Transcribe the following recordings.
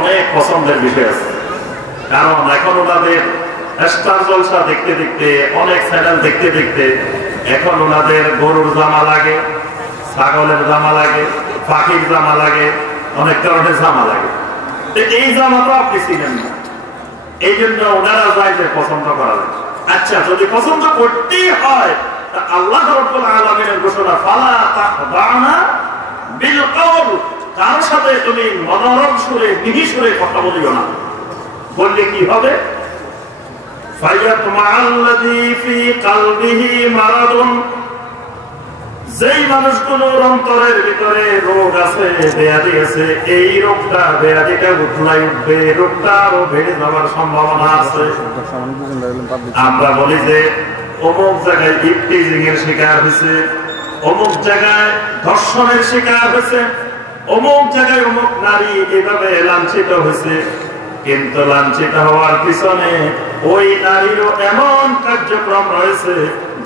অনেক পছন্দের বিষয় আছে, কারণ এখন ওনাদের স্টার জলসা দেখতে দেখতে, অনেক চ্যানেল দেখতে দেখতে এখন ওনাদের গরুর জামা লাগে, ছাগলের জামা লাগে, পাখির জামা লাগে, অনেক ধরনের জামা লাগে। এই জামা তো আপনি চিনেন না, এই জন্য ওনারা যায় যে পছন্দ করা যায়। আচ্ছা, যদি পছন্দ করতেই হয়, আল্লাহ রাব্বুল আলামিনের ঘোষণা, ফালা তাখদানা বিল কওল, কার সাথে তুমি মনোরম সুরে, মিহি সুরে কথা বলিও না। বললে কি হবে? ফায়াতমাআল্লাযী ফী কলবিহি মারাদুন, যেই মানুষগুলোর অন্তরের ভিতরে রোগ আছে, ব্যাধি আছে, এই রোগটা, ব্যাধিটা উঠলাই উঠবে, রোগটা আরো বেড়ে যাওয়ার সম্ভাবনা আছে। আমরা বলি যে অমুক জায়গায় ইফটিজিং এর শিকার হয়েছে, অমুক জায়গায় ধর্ষণের শিকার হয়েছে, অমুক জায়গায় অমুক নারী এভাবে লাঞ্ছিত হয়েছে। কিন্তু লাঞ্ছিত হওয়ার পিছনে ওই নারীরও এমন কার্যক্রম রয়েছে,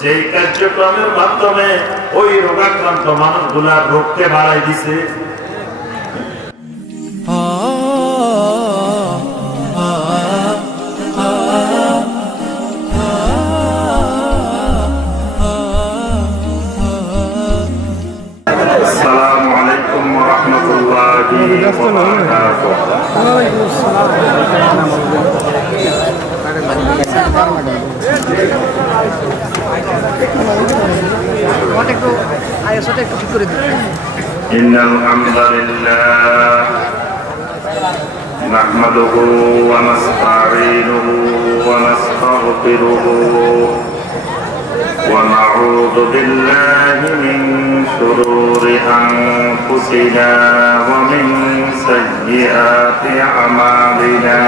যেই কার্যক্রমের মাধ্যমে ওই রোগাক্রান্ত মানুষগুলার রোগকে বাড়াই দিছে। আসসালামু আলাইকুম ওয়া রাহমাতুল্লাহি ওয়া বারাকাতুহু। ইন্নাল হামদালিল্লাহ নাহমাদুহু ওয়া নাস্তাঈনুহু ওয়া নাস্তাগফিরুহু ওয়া নাউযু বিল্লাহি মিন শুরুরি আনফুসিনা ওয়া মিন সাইয়্যাতি আমালিনা।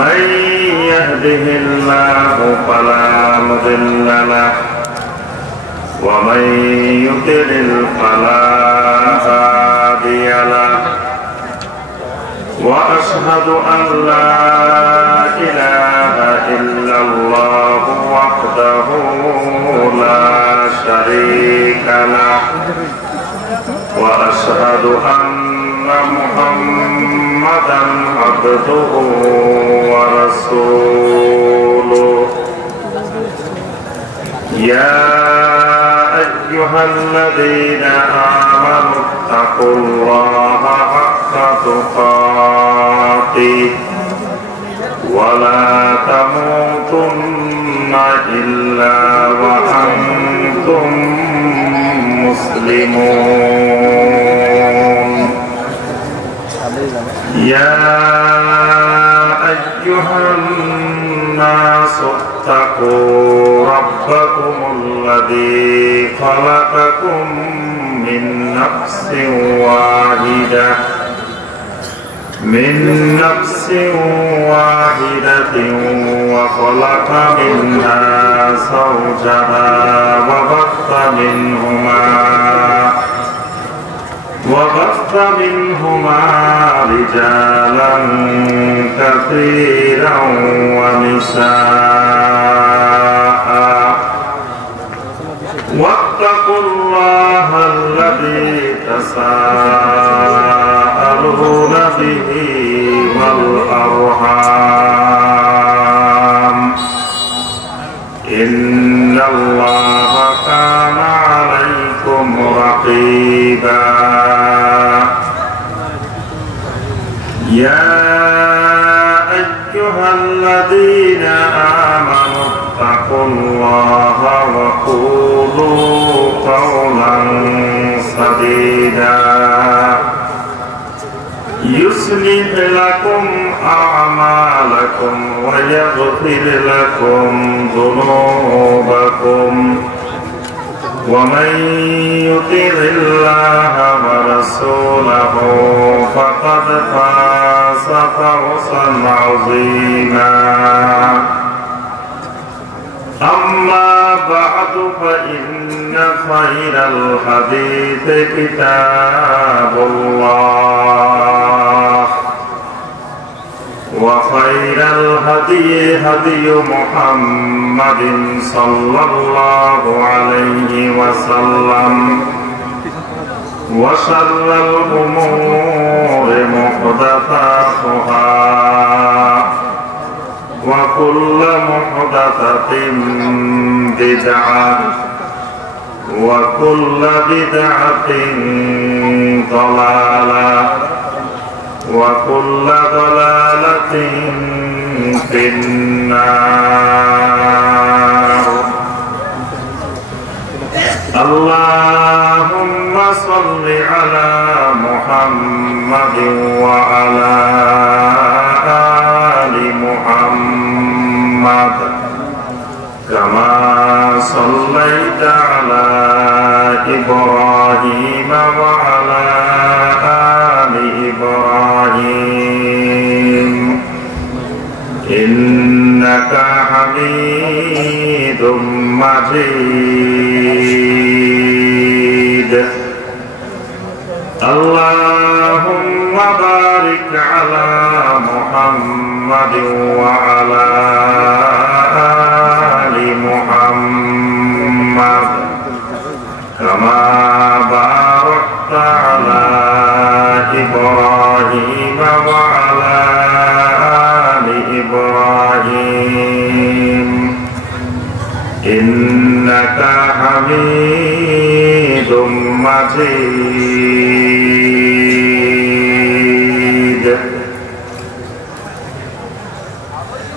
من يهده الله فلا مضل له ومن يضلل فلا هادي له وأشهد أن لا إله إلا الله وحده لا شريك له وأشهد أن محمدا عبده ورسوله. يا أيها الذين آمنوا اتقوا الله حق تقاته ولا تموتن إلا وأنتم مسلمون. يا أيها الناس اتقوا ربكم الذي خلقكم من نفس واحدة وخلق منها زوجها وبث منهما رجالا كثيرا ونساء. واتقوا الله الذي تساءلون به والأرحام إن الله كان عليكم رقيبا. يا أيها الذين آمنوا اتقوا الله وقولوا قولا سديدا يصلح لكم أعمالكم ويغفر لكم ذنوبكم ومن يطع الله ورسوله فقد فاز فوزا عظيما. أما بعد فإن خير الحديث كتاب الله وخير الهدي هدي محمد صلى الله عليه وسلم وشر الأمور وكل محدثة بدعة وكل بدعة ضلالة وكل ضلالة في النار. اللهم صل على محمد وعلى آل محمد كما صليت على إبراهيم وعلى آل إبراهيم إنك حميد مجيد. اللهم بارك على محمد وعلى آل محمد كما باركت على إبراهيم وعلى آل إبراهيم إنك حميد مجيد.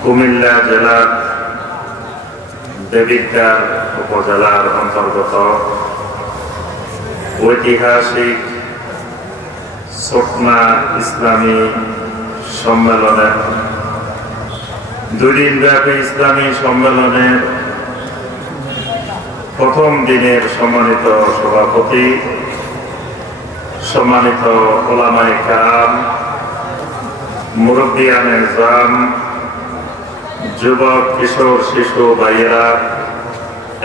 কুমিল্লা জেলার দেবিদ্বার উপজেলার অন্তর্গত ঐতিহাসিক ছোটনা ইসলামী সম্মেলনের 2 দিনব্যাপী ইসলামী সম্মেলনের প্রথম দিনের সম্মানিত সভাপতি, সম্মানিত উলামায়ে কেরাম, মুরব্বিয়ানে নিজাম, যুবক কিশোর শিশু ভাইয়েরা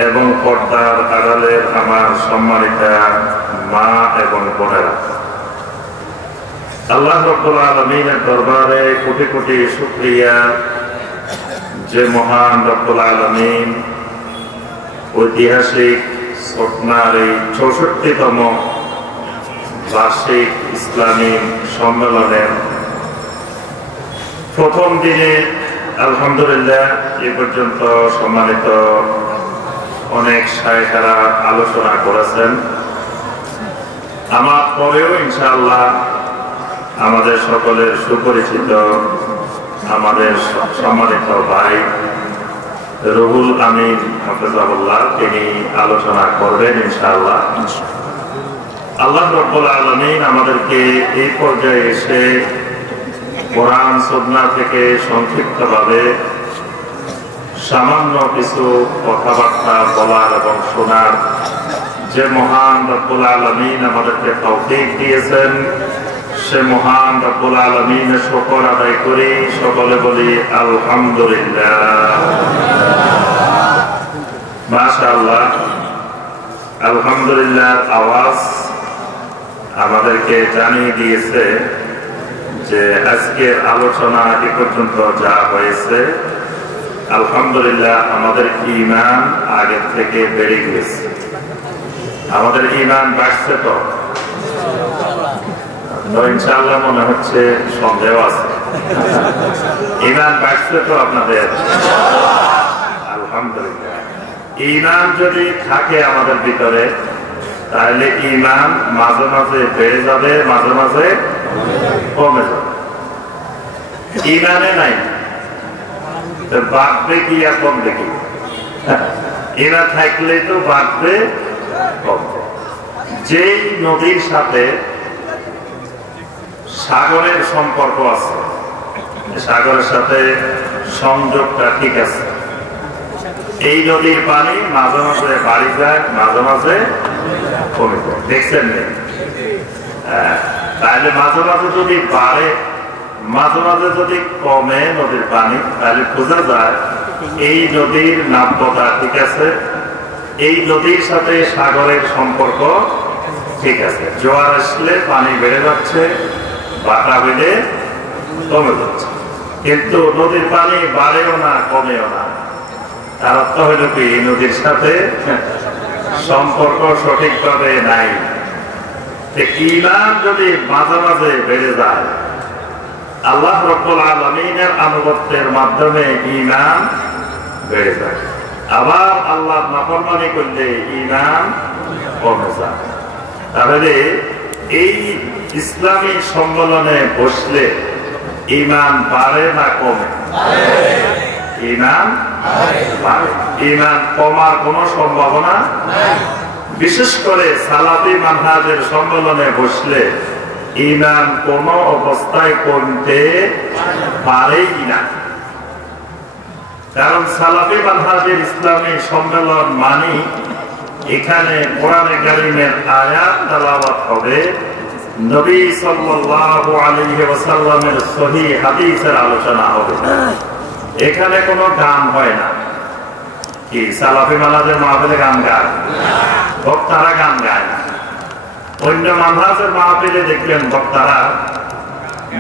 এবং পর্দার আড়ালের আমার সম্মানিতা মা এবং বোনেরা, আল্লাহ রাব্বুল আলামিনের দরবারে কোটি কোটি শুকরিয়া যে মহান রব্বুল আলামিন ঐতিহাসিক ছোটনার এই 64তম বার্ষিক ইসলামী সম্মেলনের প্রথম দিনে আলহামদুলিল্লাহ এ পর্যন্ত সম্মানিত অনেক শায়েখেরা আলোচনা করেছেন। আমার পরেও ইনশাআল্লাহ আমাদের সকলের সুপরিচিত আমাদের সম্মানিত ভাই রুহুল আমিন হাফেজাহুল্লাহ তিনি আলোচনা করবেন ইনশাআল্লাহ। আল্লাহ রাব্বুল আলামিন আমাদেরকে এই পর্যায়ে এসে কোরআন সুন্নাহ থেকে সংক্ষিপ্তভাবে সামান্য কিছু কথাবার্তা বলার এবং শোনার যে মহান রব্বুল আলামিন আমাদেরকে তৌফিক দিয়েছেন, সে মহান রব্বুল আলামিনের শুকর আদায় করি, সকলে বলি আলহামদুলিল্লাহ। মাশাআল্লাহ, আলহামদুলিল্লাহ আওয়াজ আমাদেরকে জানিয়ে দিয়েছে যে আজকের আলোচনা এ পর্যন্ত যা হয়েছে আলহামদুলিল্লাহ আমাদের ঈমান আগের থেকে বেড়ে গেছে। আমাদের ঈমান বাড়ছে তো ইনশাআল্লাহ মনে হচ্ছে সন্দেহ আছে। ঈমান বাড়ছে তো আপনাদের? আলহামদুলিল্লাহ। ঈমান যদি থাকে আমাদের ভিতরে তাহলে ঈমান মাঝে মাঝে বেড়ে যাবে, মাঝে মাঝে কমে যাবে। ঈমানে নাই বাড়বে কি আর কমবে কি? ঈমান থাকলে তো বাড়বে কমবে। যেই নদীর সাথে সাগরের সম্পর্ক আছে, সাগরের সাথে সংযোগটা ঠিক আছে, এই নদীর পানি মাঝে মাঝে বাড়ি যায়, মাঝে মাঝে কমে যায়। দেখছেন তাহলে মাঝে মাঝে যদি বাড়ে, মাঝে মাঝে যদি কমে নদীর পানি, তাহলে বোঝা যায় এই নদীর নাব্যতা ঠিক আছে, এই নদীর সাথে সাগরের সম্পর্ক ঠিক আছে। জোয়ার আসলে পানি বেড়ে যাচ্ছে, বাটা বেড়ে কমে যাচ্ছে, কিন্তু নদীর পানি বাড়েও না কমেও না। তার অর্থ হইল কি নদীর সাথে সম্পর্ক সঠিকভাবে নাই। ঈমান যদি মাঝে মাঝে বেড়ে যায় আল্লাহ রাব্বুল আলামিনের আনুগত্যের মাধ্যমে ঈমান বেড়ে যায়, আবার আল্লাহর নাফরমানি করলে ঈমান কমে যায়। তাহলে এই ইসলামী সম্মেলনে বসলে ঈমান বাড়ে না কমে? ঈমান বাড়ে। ঈমান কমার কোনো সম্ভাবনা নাই। বিশেষ করে সালাফি মানহাজের সম্মেলনে বসলে ঈমান কোন অবস্থায় কমতে পারেই না। কারণ সালাফি মানহাজের ইসলামী সম্মেলন মানি এখানে কোরআনে কারীমের আয়াত তেলাওয়াত হবে, নবী সাল্লাল্লাহু আলাইহি ওয়াসাল্লামের সহিহ হাদিসের আলোচনা হবে। এখানে কোনো গান হয় না। কি সালাফি মানহাজের মাহফিলে গান গায়? বক্তারা গান গায় না। অন্য মানহাজের মাহফিলে দেখবেন বক্তারা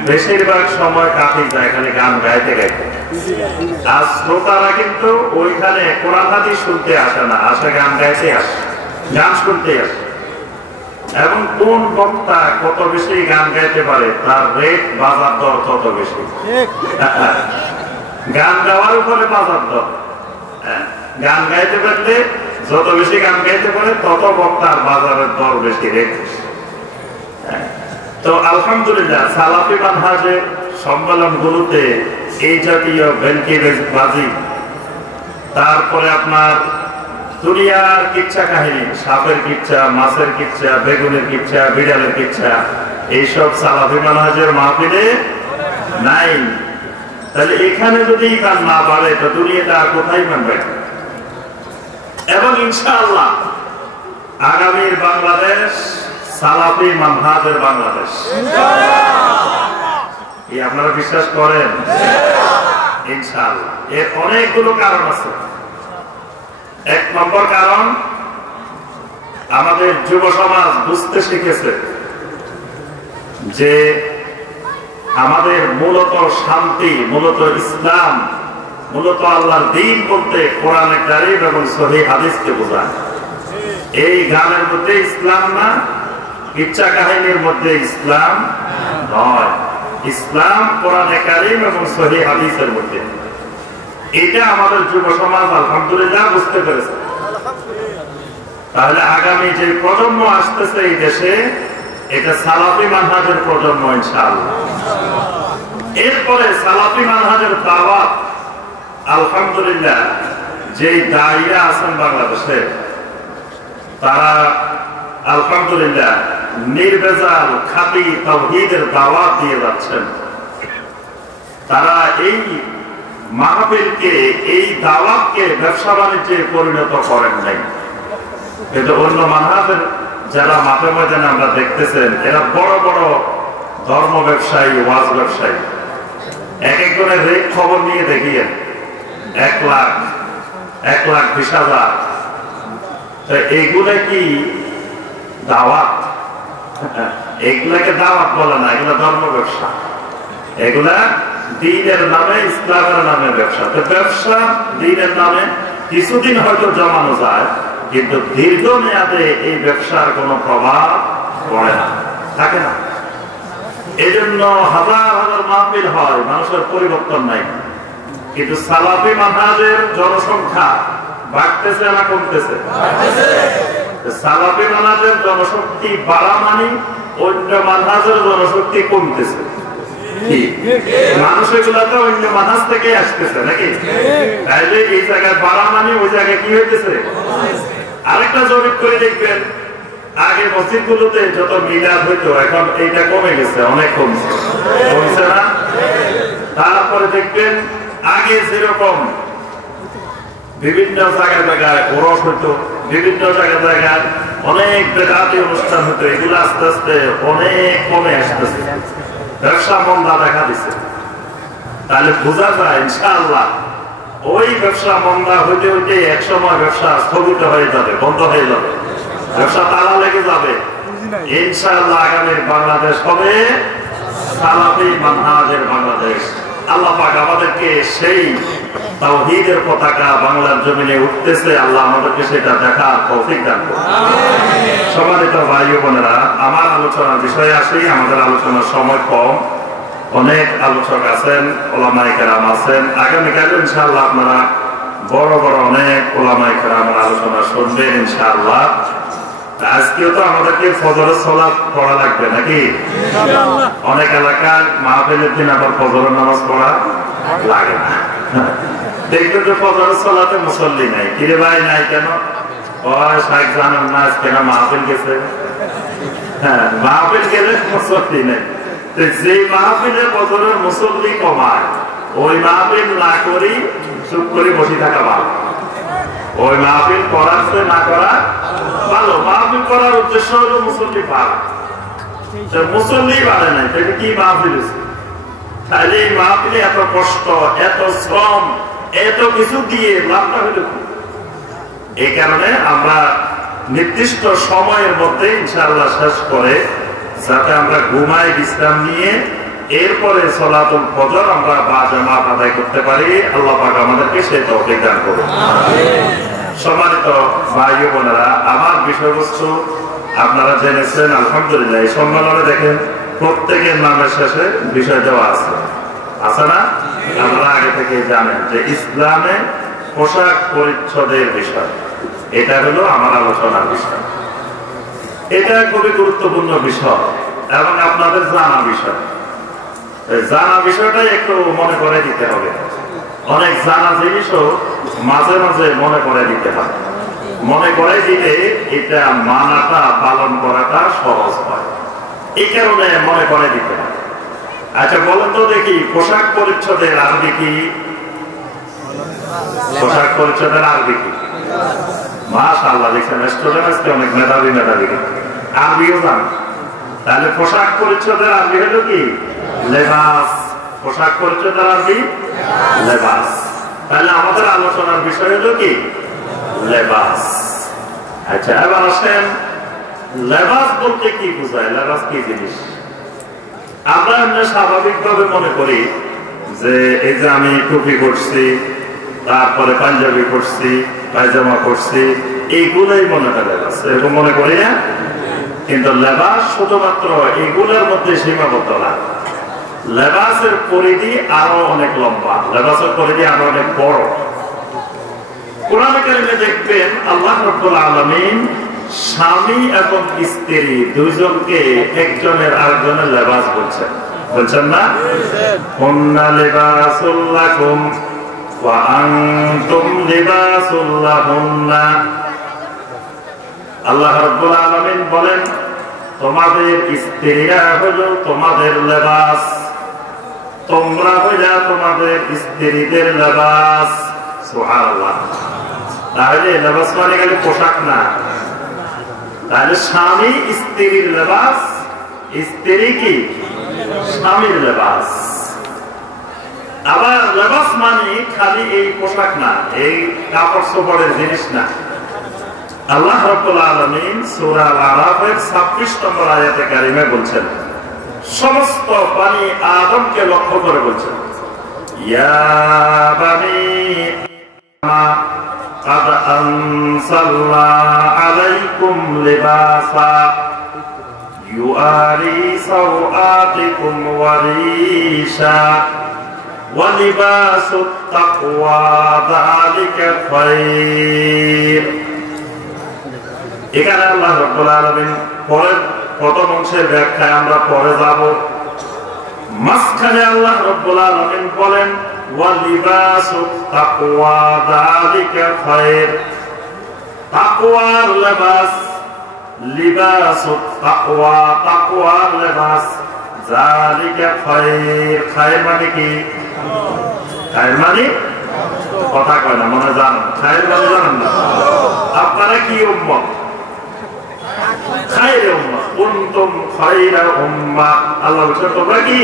বেশিরভাগ সময় কাটিয়ে যায় খালি গান গাইতে গাইতে। আর শ্রোতারা কিন্তু ওইখানে কোরআন হাদিস শুনতে আসে না, আসে গান গাইতে আসে, গান শুনতে আসে। এবং কোন বক্তা কত বেশি গান গাইতে পারে তার রেট বাজার দর তত বেশি। গান গাওয়ার উপরে বাজার দর। গান গাইতে পারলে যত বেশি গান গাইতে পারে তত বক্তার বাজারের দর বেশি, রেট। তো আলহামদুলিল্লাহ সালাফি মানহাজের সম্মেলনগুলোতে এই জাতীয় ভেলকিবাজি, তারপরে আপনার দুনিয়ার কিচ্ছা কাহিনী, সাপের কিচ্ছা, মাছের কিচ্ছা, বেগুনের কিচ্ছা, বিড়ালের কিচ্ছা, এইসব সালাফি মানহাজের মাহফিলে নাই। তাহলে এখানে যদি ঈমান না বাড়ে তো দুনিয়াটা কোথায় মানবে? এবং ইনশাআল্লাহ আগামীর বাংলাদেশ সালাফি মানহাজের বাংলাদেশ। আপনারা বিশ্বাস করেন? ইনশাআল্লাহ। এর অনেকগুলো কারণ আছে। এক নম্বর কারণ, আমাদের যুব সমাজ বুঝতে শিখেছে যে আমাদের মূলত শান্তি, মূলত ইসলাম, মূলত আল্লাহর দ্বীন বলতে কোরআনে কারীম এবং সহিহ হাদিসকে বোঝায়। এই গানের মধ্যে ইসলাম না, কিচ্ছা কাহিনীর মধ্যে ইসলাম নয়। ইসলাম কোরআনে কারীম এবং সহিহ হাদিসের মধ্যে। এটা আমাদের যুব সমাজ আলহামদুলিল্লাহ বুঝতে পেরেছে। তাহলে আগামী যে প্রজন্ম আসতেছে এই দেশে, এটা সালাফি মানহাজের প্রজন্ম ইনশাআল্লাহ। এরপরে সালাফি মানহাজের দাওয়াত আলহামদুলিল্লাহ যে দায়ীরা আছেন বাংলাদেশে, তারা আলহামদুলিল্লাহ নির্ভেজাল খাঁটি তাওহীদের দাওয়াত দিয়ে যাচ্ছেন। তারা এই মাহফিলকে, এই দাওয়াতকে ব্যবসা বাণিজ্যে পরিণত করেন নাই। কিন্তু অন্য মানহাজের যারা মাঠে ময়দানে আমরা দেখতেছেন, এরা বড় বড় ধর্ম ব্যবসায়ী, ওয়াজ ব্যবসায়ী। এক একজনের রেট খবর নিয়ে দেখিয়ে 1 লাখ, 1,20,000। এইগুলা কি দাওয়াত? এগুলাকে দাওয়াত বলে না, এগুলা ধর্ম ব্যবসা। এগুলা দ্বীনের নামে, ইসলামের নামে ব্যবসা। তো ব্যবসা দ্বীনের নামে কিছুদিন হয়তো জমানো যায়, কিন্তু দীর্ঘ মেয়াদে এই ব্যবসার কোনো প্রভাব পড়ে না, থাকে না। এই জন্য হাজার হাজার মাহফিল হয়, মানুষের পরিবর্তন নাই। কিন্তু সালাফি মানহাজের জনসংখ্যা বাড়তেছে না কমতেছে? সালাফি মানহাজের জনশক্তি বাড়া মানে অন্য মানহাজের জনশক্তি কমতেছে। মানুষ এগুলা তো অন্য মানহাজ থেকে আসতেছে নাকি? তাইলে এই জায়গায় বাড়া মানে ওই জায়গায় কি হইতেছে? আরেকটা জরিপ করে দেখবেন, আগে মসজিদ গুলোতে যত মিলাদ হইতো এখন এইটা কমে গেছে, অনেক কমছে, কমছে না? তারপরে দেখবেন আগে যেরকম বিভিন্ন জায়গায় জায়গায় ওরস হইতো, বিভিন্ন জায়গায় জায়গায় অনেক বেদাতি অনুষ্ঠান হতো, এগুলো আস্তে আস্তে অনেক কমে আসতেছে। ব্যবসা মন্দা দেখা দিচ্ছে। তাহলে বোঝা যায় ইনশাআল্লাহ ওই ব্যবসা মন্দা হইতে হইতে এক সময় ব্যবসা স্থগিত হয়ে যাবে, বন্ধ হয়ে যাবে, ব্যবসা তালা লেগে যাবে। ইনশাআল্লাহ আগামীর বাংলাদেশ হবে সালাফি মানহাজের বাংলাদেশ। আল্লাহ পাক আমাদেরকে সেই তাওহীদের পতাকা বাংলার জমিনে উঠতেছে, আল্লাহ আমাদেরকে সেটা দেখার তৌফিক দান করুন। সম্মানিত ভাই ও বোনেরা, আমার আলোচনার বিষয়ে আসি। আমাদের আলোচনার সময় কম, অনেক আলোচক আছেন, ওলামায়ে কেরাম আছেন। আগামীকাল ইনশাআল্লাহ আপনারা বড় বড় অনেক ওলামায়ে কেরামের আলোচনা শুনবেন ইনশাআল্লাহ। আজকেও তো আমাদেরকে ফজরের সালাত পড়া লাগবে নাকি? অনেক এলাকায় মাহফিলের দিন আবার ফজরের নামাজ পড়া লাগে না। দেখবেন যে ফজরের সালাতে মুসল্লি নাই। কিরে ভাই নাই কেন? শাইখ জানেন না আজকে না মাহফিল গেছে। হ্যাঁ, মাহফিল গেলে মুসল্লি নেই। যে মাহফিলে ফজরের মুসল্লি কমায়, ওই মাহফিল না করি চুপ করে বসে থাকা ভালো। ওই মাহফিল করার চেয়ে না করা ভালো। মাহফিল করার উদ্দেশ্য হলো মুসল্লি পাওয়া। মুসল্লি বাড়ে নাই, তাহলে কি মাহফিল? তাহলে এই মাহফিলে এত কষ্ট, এত শ্রম, এত কিছু দিয়ে লাভটা হইল। এই কারণে আমরা নির্দিষ্ট সময়ের মধ্যে ইনশাআল্লাহ শেষ করে যাতে আমরা ঘুমাই বিশ্রাম নিয়ে এরপরে সালাতুল ফজর আমরা বাজামাত আদায় করতে পারি। আল্লাহ পাক আমাদেরকে সেই তৌফিক দান করুন। সম্মানিত ভাই ও বোনেরা, আমার বিষয়বস্তু আপনারা জেনেছেন আলহামদুলিল্লাহ। এই সম্মেলনে দেখেন প্রত্যেকের নামের শেষে বিষয় দেওয়া আছে, আছে না? আপনারা আগে থেকে জানেন যে ইসলামে পোশাক পরিচ্ছদের বিষয়, এটা হলো আমার আলোচনার বিষয়। এটা খুবই গুরুত্বপূর্ণ বিষয় এবং আপনাদের জানা বিষয়। জানা বিষয়টাই একটু মনে করে দিতে হবে। অনেক জানা জিনিসও মাঝে মাঝে মনে করে দিতে হবে। মনে করে দিলে এটা মানাটা, পালন করাটা সহজ হয়। এই কারণে মনে করে দিতে হবে। আচ্ছা বলেন তো দেখি, পোশাক পরিচ্ছদের আরবি কি? পোশাক পরিচ্ছদের আরবি কি? মাশাআল্লাহ, দেখছেন স্টুডেন্ট আজকে অনেক মেধাবী মেধাবী, আরবিও জানে। তাহলে পোশাক পরিচ্ছদের আরবি হলো কি? লেবাস। পোশাক পরিচ্ছদের আরবি লেবাস। তাহলে আমাদের আলোচনার বিষয় হলো কি? লেবাস। আচ্ছা এবার আসেন, লেবাস বলতে কি বোঝায়? লেবাস কি জিনিস? আমরা এমনি স্বাভাবিকভাবে মনে করি যে এই যে আমি টুপি করছি, তারপরে পাঞ্জাবি করছি, পায়জামা করছি, এইগুলোই মনে হয় লেবাস, এরকম মনে করি না? কিন্তু লেবাস শুধুমাত্র এইগুলোর মধ্যে সীমাবদ্ধ না। লেবাসের পরিধি আরো অনেক লম্বা, লেবাসের পরিধি আরো অনেক বড়। কোরআনে কারিমে দেখবেন আল্লাহ রাব্বুল আলামিন স্বামী এবং স্ত্রী দুইজনকে একজনের আরেকজনের লেবাস বলছেন, বলছেন না? হুন্না লিবাসুল লাকুম ওয়া আনতুম লিবাসুল লাহুন্না। আল্লাহ রাব্বুল আলামিন বলেন তোমাদের স্ত্রীরা হলো তোমাদের লেবাস, তোমরা হইলা তোমাদের স্ত্রীদের লেবাস। সুবহানাল্লাহ। তাহলে লেবাস মানে গেলে পোশাক না। তাহলে স্বামী স্ত্রীর লেবাস, স্ত্রী কি স্বামীর লেবাস। আবার লেবাস মানে খালি এই পোশাক না, এই কাপড় চোপড়ের জিনিস না। আল্লাহ রাব্বুল আলামিন সূরা আল-আরাফের 26 নম্বর আয়াতে কারিমে বলছেন, সমস্ত বনি আদমকে লক্ষ্য করে বলছেন, ইয়া বনি قد أنزلنا عليكم لباسا يواري سوآتكم وريشا ولباس التقوى ذلك خير। এখানে আল্লাহ রাব্বুল আলামিন পরের প্রথম অংশের ব্যাখ্যায় আমরা পরে যাব। মাঝখানে আল্লাহ রাব্বুল আলামিন বলেন ওয়ালিবাসুত তাকওয়া যালিকা খায়র। তাকওয়ার লেবাস, লিবাসুত তাকওয়া, তাকওয়ার লেবাস, যালিকা খায়র। খায়র মানে কি? খায়র মানে কথা কয় না, মনে জানেন খায়র মানে জানেন না? আপনারা কি উম্মত? খায়রে উম্মত। কুনতুম খায়রা উম্মাহ। আল্লাহ বলছে তোমরা কি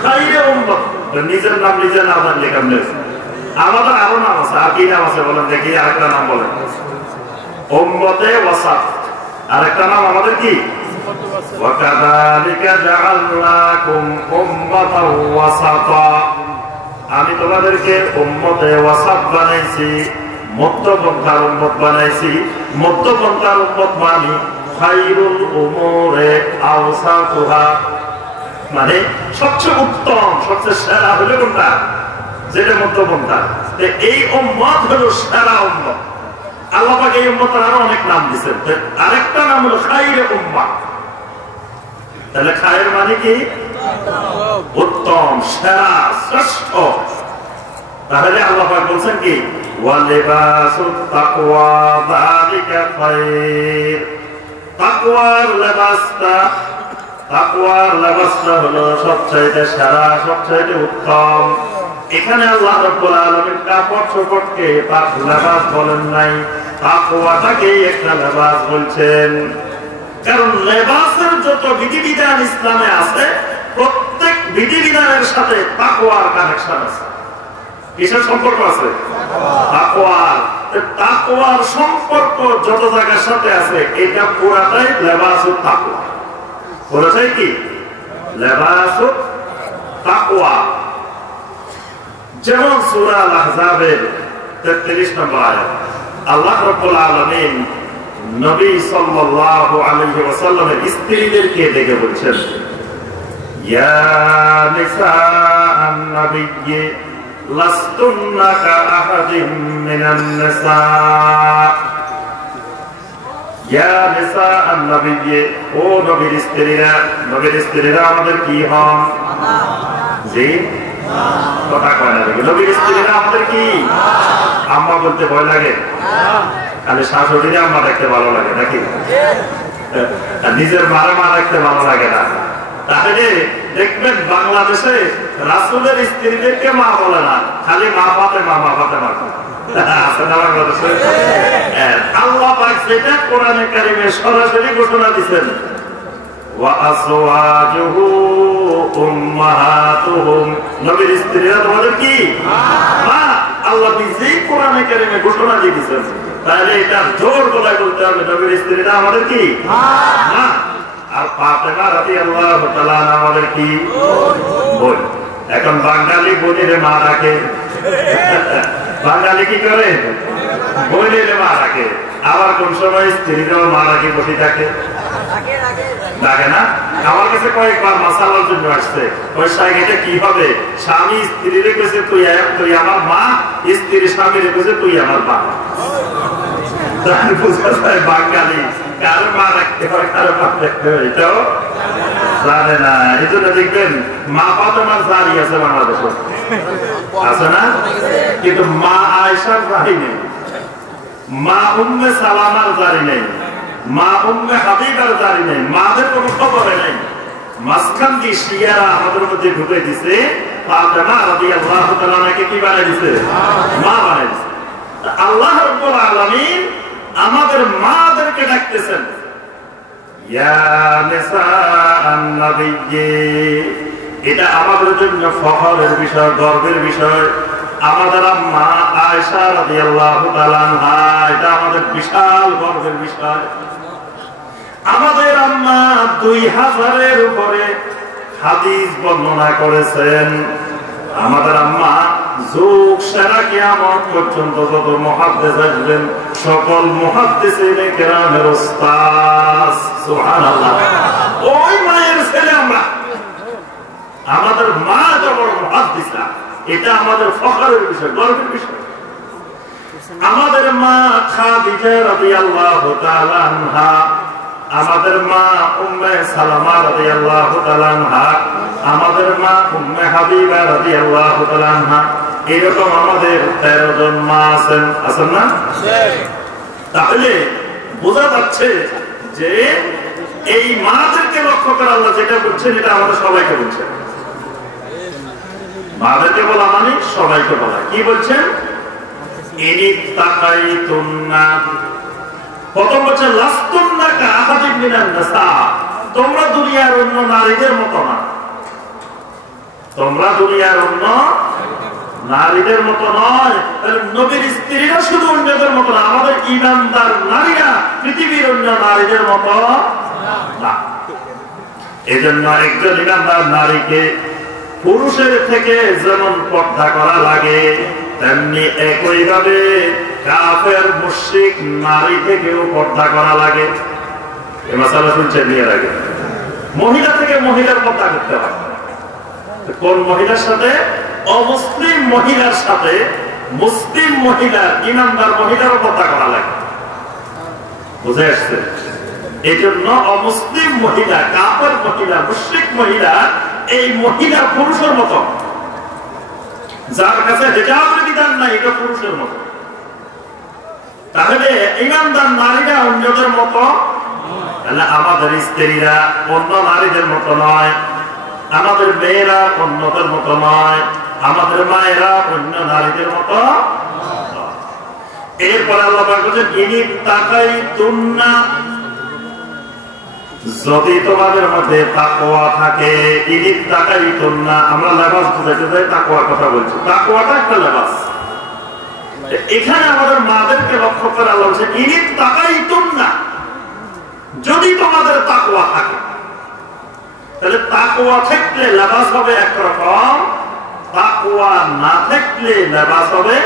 খায়রে উম্মত। নিজের নাম নিজের নাম জানলে কেমনে? আমাদের আরো নাম আছে। আর কি নাম আছে বলেন দেখি? আরেকটা নাম বলেন, উম্মতে ওয়াসাত। আরেকটা নাম আমাদের কি? ওয়াকাযালিকা জাআলনাকুম উম্মাতাও ওয়াসাতা। আমি তোমাদেরকে উম্মতে ওয়াসাত বানাইছি, মধ্যপন্থার উম্মত বানাইছি। মধ্যপন্থার উম্মত মানে খায়রুল উমুরে আওসাতুহা। মানে সবচেয়ে উত্তম, সবচেয়ে সেরা হলো কোনটা? যেটা মধ্যপন্থা। এই উম্মত হলো সেরা উম্মত। আল্লাহ পাক এই উম্মতের আরো অনেক নাম দিয়েছেন। আরেকটা নাম হলো খায়রে উম্মাহ। তাহলে খায়ের মানে কি? উত্তম, সেরা, শ্রেষ্ঠ। তাহলে আল্লাহ পাক বলছেন কি? ওয়ালিবাসুত তাকওয়া যালিকা খায়র। তাকওয়ার লেবাসটা হলো সবচাইতে সেরা, সবচাইতে উত্তম। এখানে আল্লাহ রাব্বুল আলামিন কাপড় চোপড়কে লেবাস বলেন নাই, তাকওয়াটাকে একটা লেবাস বলছেন। কারণ লেবাসের যত বিধিবিধান ইসলামে আছে, প্রত্যেক বিধিবিধানের সাথে তাকওয়ার কানেকশন আছে। কিসের সম্পর্ক আছে? তাকওয়ার। তাকওয়ার সম্পর্ক যত জায়গার সাথে আছে, এটা পুরাটাই লেবাসুত তাকওয়া। পুরোটাই কি? লেবাসুত তাকওয়া। যেমন সূরা আল-আহজাবের 33 নম্বর আয়াত, আল্লাহ রাব্বুল আলামিন নবী সাল্লাল্লাহু আলাইহি ওয়াসাল্লামের স্ত্রীদেরকে ডেকে বলছেন, ইয়া নিসাআন নাবিয়্যি লাস্তুন্না কাআহাদিন মিনান নিসা। ইয়া নিসাআন নাবিয়্যি, ও নবীর স্ত্রীরা, নবীর স্ত্রীরা আমাদের কি হন? জি, কথা কয় না। নবীর স্ত্রীরা আমাদের কি? আম্মা বলতে ভয় লাগে? খালি শাশুড়িরা আম্মা দেখতে ভালো লাগে নাকি? নিজের মারে মা দেখতে ভালো লাগে না। তাহলে দেখবেন বাংলাদেশে রাসূলের স্ত্রীদেরকে মা বলে না, খালি মা ফাতেমা, মা ফাতেমা আছে না বাংলাদেশে? আল্লাহ পাক যেটা কোরআনে কারিমে সরাসরি ঘোষণা দিয়েছেন, ওয়া আসওয়াজুহু উম্মাহাতুহুম, নবীর স্ত্রীরা তোমাদের কি? মা। আল্লাহ নিজেই কোরআনে কারিমে ঘোষণা দিয়েছেন। তাহলে এটা জোর গলায় বলতে হবে, নবীর স্ত্রীরা আমাদের কি? মা। আর ফাতেমা রাদিয়াল্লাহু তাআলা আমাদের কি? বোন। এখন বাঙালি বোনের মা রাখে, বাঙালি কি করে? বোনের মা রাখে। আবার কোন সময় স্ত্রীরাও মা রাখে বসে থাকে, লাগে না? আমার কাছে কয়েকবার মাসালার জন্য আসছে, ওই সাইকেলটা কি হবে? স্বামী স্ত্রী রেখেছে তুই আমার মা, স্ত্রী স্বামী রেখেছে তুই আমার মা। বোঝা যায় বাঙালি কারো মা রাখতে হয়, কারো মা রাখতে হয় এটাও জানে না। এই জন্য দেখবেন মা ফাতেমার জারি আছে বাংলাদেশে, আছে না? কিন্তু মা আয়েশার জারি নেই, মা উম্মে সালামার জারি নেই, মা উম্মে হাবিবার জারি নেই, মাদের কোনো খবরে নেই। মাঝখান দিয়ে শিয়ারা আমাদের মধ্যে ঢুকে দিছে, ফাতেমা রাদিয়াল্লাহু তাআলাকে কি বানাই দিছে? মা বানাই দিছে। আল্লাহ রাব্বুল আলামিন আমাদের মাদেরকে ডাকতেছেন, ইয়া নিসাআন নাবিয়্যি। এটা আমাদের জন্য ফখরের বিষয়, গর্বের বিষয়। আমাদের আম্মা আয়েশা রাদিয়াল্লাহু তাআলা আনহা, এটা আমাদের বিশাল গর্বের বিষয়। আমাদের আম্মা 2000-এর উপরে হাদিস বর্ণনা করেছেন। আমাদের আম্মা যুগ সেরা কিয়ামত পর্যন্ত যত মুহাদ্দিস আসবেন, সকল মুহাদ্দিসিনে কেরামের উস্তাদ। সুবহানাল্লাহ। ওই মায়ের ছেলে আমরা। আমাদের মা যখন মুহাদ্দিসা, এটা আমাদের ফখরের বিষয়, গর্বের বিষয়। আমাদের মা খাদিজা রাদিয়াল্লাহু তাআলা আনহা, আমাদের মা উম্মে সালামা রাদিয়াল্লাহু তাআলা আনহা, আমাদের মা উম্মে হাবিবা রাদিয়াল্লাহু তাআলা আনহা, এরকম আমাদের 13 জন মা আছেন, আছেন না? তাহলে বোঝা যাচ্ছে যে এই মাদেরকে লক্ষ্য করে আল্লাহ যেটা বলছেন, এটা আমাদের সবাইকে বলছেন। মাদেরকে বলা মানে সবাইকে বলা। কি বলছেন? প্রথম বলছে লাস্তুন্না কাআহাদিন মিনান নিসা, তোমরা দুনিয়ার অন্য নারীদের মতো না, তোমরা দুনিয়ার অন্য নারীদের মতো নয়। নবীর স্ত্রীরা শুধু অন্যদের মতো না, আমাদের ঈমানদার নারীরা পৃথিবীর অন্য নারীদের মতো না। এজন্য একজন ঈমানদার নারীকে পুরুষের থেকে যেমন পর্দা করা লাগে, তেমনি একইভাবে কাফের মুশরিক নারী থেকেও পর্দা করা লাগে। এই মাসালা শুনছেন নিয়ে আগে? মহিলা থেকে মহিলার পর্দা করতে হয়। কোন মহিলার সাথে? অমুসলিম মহিলার সাথে মুসলিম মহিলার, ইমানদার মহিলারও পর্দা করা লাগে। বুঝে আসছে? এই জন্য অমুসলিম মহিলা, কাফের মহিলা, মুশরিক মহিলা, এই মহিলা পুরুষের মতো, যার কাছে হিজাবের বিধান নাই, এটা পুরুষের মতো। তাহলে ইমানদার নারীরা অন্যদের মতো, আমাদের স্ত্রীরা অন্য নারীদের মতো নয়, আমাদের মেয়েরা অন্যদের মতো নয়, আমাদের মায়েরা অন্য নারীদের মতো। এরপরে আল্লাহ বলেন ইনি তাকাই তুন্না, যদি তোমাদের মধ্যে তাকওয়া থাকে, ইনি তাকাই তুন্না। আমরা লেবাস বুঝাইতে চাই, তাকওয়ার কথা বলছি। তাকওয়াটা একটা লেবাস। এখানে আমাদের মাদেরকে লক্ষ্য করে আল্লাহ বলছে ইনি তাকাই তুন্না, যদি তোমাদের তাকওয়া থাকে। তাহলে তাকওয়া থাকলে লেবাস হবে একরকম, তাকওয়া না থাকলে লেবাস হবে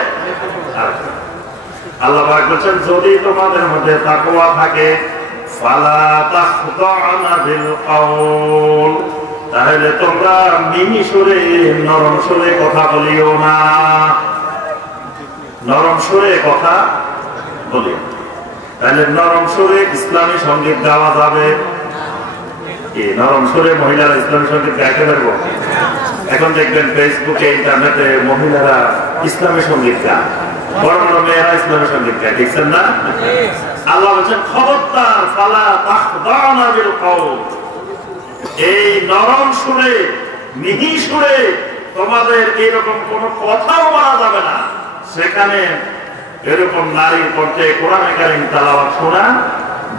আরেকরকম। আল্লাহ পাক বলেন যদি তোমাদের মধ্যে তাকওয়া থাকে, ফালা তাখদা'না বিল কওল, তাহলে তোমরা মিহি সুরে, নরম সুরে কথা বলিও না। নরম সুরে কথা বলিও। তাহলে নরম সুরে ইসলামী সঙ্গীত গাওয়া যাবে? নরম সুরে মহিলারা ইসলামী সঙ্গীত গাইতে পারবো? এখন দেখবেন ফেসবুকে, ইন্টারনেটে মহিলারা ইসলামী সঙ্গীত গায়, বড় বড় মেয়েরা ইসলামী সঙ্গীত গায়, দেখছেন না? আল্লাহ বলছেন খবরদার, ফালা তাখদা'না বিল কওল, এই নরম সুরে, মিহি সুরে তোমাদের এরকম কোন কথাও বলা যাবে না। সেখানে এরকম নারীর কণ্ঠে কোরআন কারীম তেলাওয়াত শোনা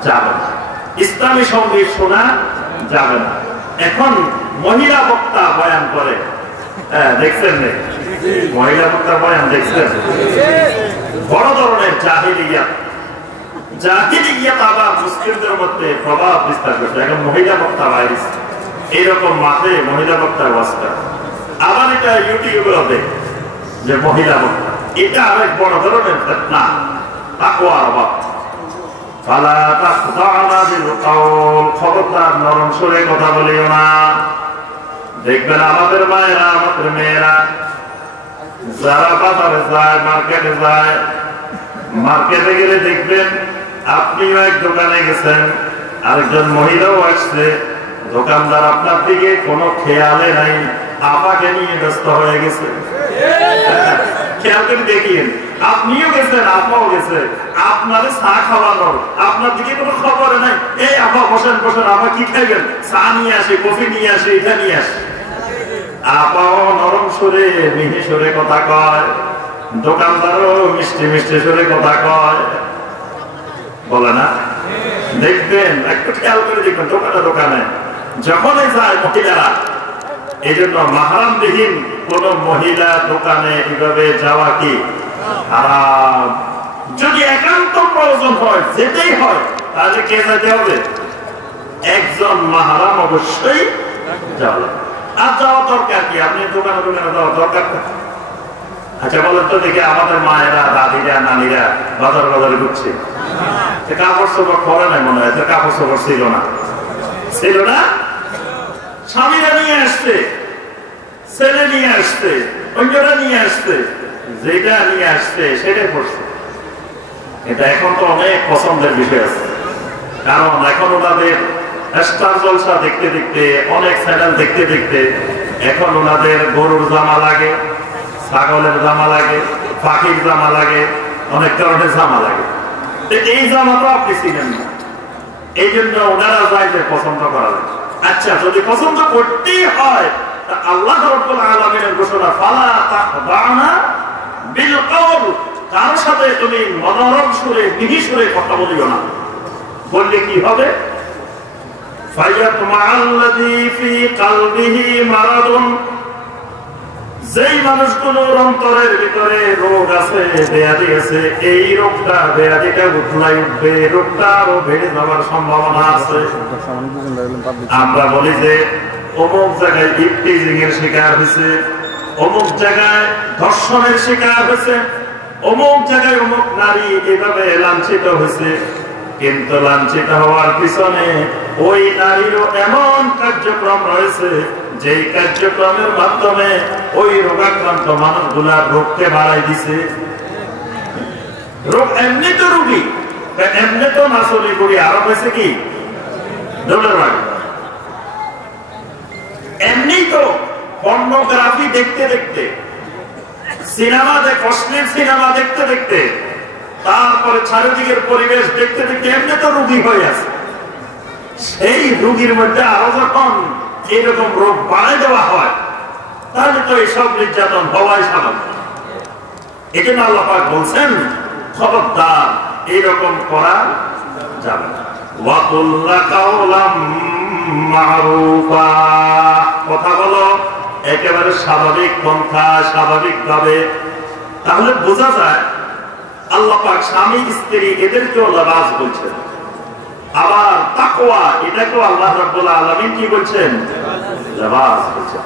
যাবে না, ইসলামী সঙ্গীত শোনা যাবে না। এখন মহিলা বক্তা বয়ান করে, দেখছেন না? মহিলা বক্তা বয়ান দেখছেন? বড় ধরনের জাহিলিয়াত, জাহিলিয়াত আবার মুসলিমদের মধ্যে প্রভাব বিস্তার করছে। এখন মহিলা বক্তা ভাইরাস, এইরকম মাঠে মহিলা বক্তার ওয়াজটা, আবার এটা ইউটিউবে হবে যে মহিলা বক্তা, এটা আরেক বড় ধরনের ফিতনা, তাকওয়ার অভাব। ফালা তাখদা'না বিল কওল, খবরদার নরম সুরে কথা বলিও না। দেখবেন আমাদের মায়েরা, আমাদের মেয়েরা যারা বাজারে যায়, মার্কেটে যায়, মার্কেটে গেলে দেখবেন আপনিও এক দোকানে গেছেন, আরেকজন মহিলাও আসছে, দোকানদার আপনার দিকে কোনো খেয়ালে নাই, আপাকে নিয়ে ব্যস্ত হয়ে গেছে। খেয়াল করে দেখিয়েন, আপনিও গেছেন, আপাও গেছে, আপনার চা খাওয়ানোর, আপনার দিকে কোনো খবর নাই। এই আপা বসেন বসেন, আপা কি খাইবেন? চা নিয়ে আসে, কফি নিয়ে আসে, এটা নিয়ে আসে। আপাও নরম সুরে, মিহি সুরে কথা কয়, দোকানদারও মিষ্টি মিষ্টি সুরে কথা কয়, বলে না? দেখবেন, একটু খেয়াল করে দেখবেন দোকানে দোকানে যখনই যায় মহিলারা। এই জন্য মাহরামবিহীন কোন মহিলা দোকানে এভাবে যাওয়া কি হারাম। যদি একান্ত প্রয়োজন হয়, যেতেই হয়, তাহলে কে যেতে হবে? একজন মাহরাম অবশ্যই যাওয়া। আর যাওয়া দরকার কি? আপনি দোকানে দোকানে যাওয়া দরকার। আচ্ছা বলেন তো দেখি, আমাদের মায়েরা, দাদিরা, নানিরা বাজার বাজারে ঘুরছে, কাপড় চোপড় পরে নাই মনে হয়, কাপড় চোপড় ছিল না, ছিল না? স্বামীরা নিয়ে আসছে, ছেলে নিয়ে আসছে, অন্যরা নিয়ে আসছে, যেটা নিয়ে আসছে সেটাই পড়ছে। এটা এখন তো অনেক পছন্দের বিষয় আছে, কারণ এখন ওনাদের স্টার জলসা দেখতে দেখতে, অনেক চ্যানেল দেখতে দেখতে, এখন ওনাদের গরুর জামা লাগে, ছাগলের জামা লাগে, পাখির জামা লাগে, অনেক ধরনের জামা লাগে। এই জামা তো আপনি চিনেন না, এই জন্য ওনারা চাইতে পছন্দ করা যায়। আচ্ছা, যদি পছন্দ করতেই হয়, আল্লাহ রাব্বুল আলামিনের ঘোষণা, ফালা তাখদা'না বিল কওল, কার সাথে তুমি মনোরম সুরে, মিহি সুরে কথা বলিও না। বললে কি হবে? ফায়াতমাআল্লাযী ফী কলবিহি মারাদুন, যেই মানুষগুলোর অন্তরের ভিতরে রোগ আছে, ব্যাধি আছে, এই রোগটা, ব্যাধিটা উঠলাই উঠবে, রোগটা আরো বেড়ে যাওয়ার সম্ভাবনা আছে। আমরা বলি যে অমুক জায়গায় ইফটিজিং এর শিকার হয়েছে, অমুক জায়গায় ধর্ষণের শিকার হয়েছে, অমুক জায়গায় অমুক নারী এভাবে লাঞ্ছিত হয়েছে। কিন্তু লাঞ্ছিত হওয়ার পিছনে ওই নারীরও এমন কার্যক্রম রয়েছে যে কার্যক্রমের মাধ্যমে ওই রোগাক্রান্ত মানুষগুলা রোগকে বাড়াই দিছে। রোগ এমনি তো রোগী, এমনি তো নাচলি বুড়ি, আরো হয়েছে কি দৌড়ের বাড়ি। এমনি তো পর্নোগ্রাফি দেখতে দেখতে, সিনেমা অশ্লীল সিনেমা দেখতে দেখতে, তারপরে চারিদিকের পরিবেশ দেখতে দেখতে এমনি তো রোগী হয়ে আছে। সেই রোগীর মধ্যে আরো যখন এরকম রোগ বাড়াই দেওয়া হয়, তাহলে তো এইসব নির্যাতন হওয়াই স্বাভাবিক। এই জন্য আল্লাহ পাক বলছেন, খবরদার এইরকম করা যাবে না। কথা বলো একেবারে স্বাভাবিক পন্থা, স্বাভাবিক ভাবে। তাহলে বোঝা যায় আল্লাহ পাক স্বামী স্ত্রী এদেরকেও লেবাস বলছেন। আবার তাকওয়া এটাকেও আল্লাহ রাব্বুল আলামিন কি বলছেন? লেবাস বলছেন।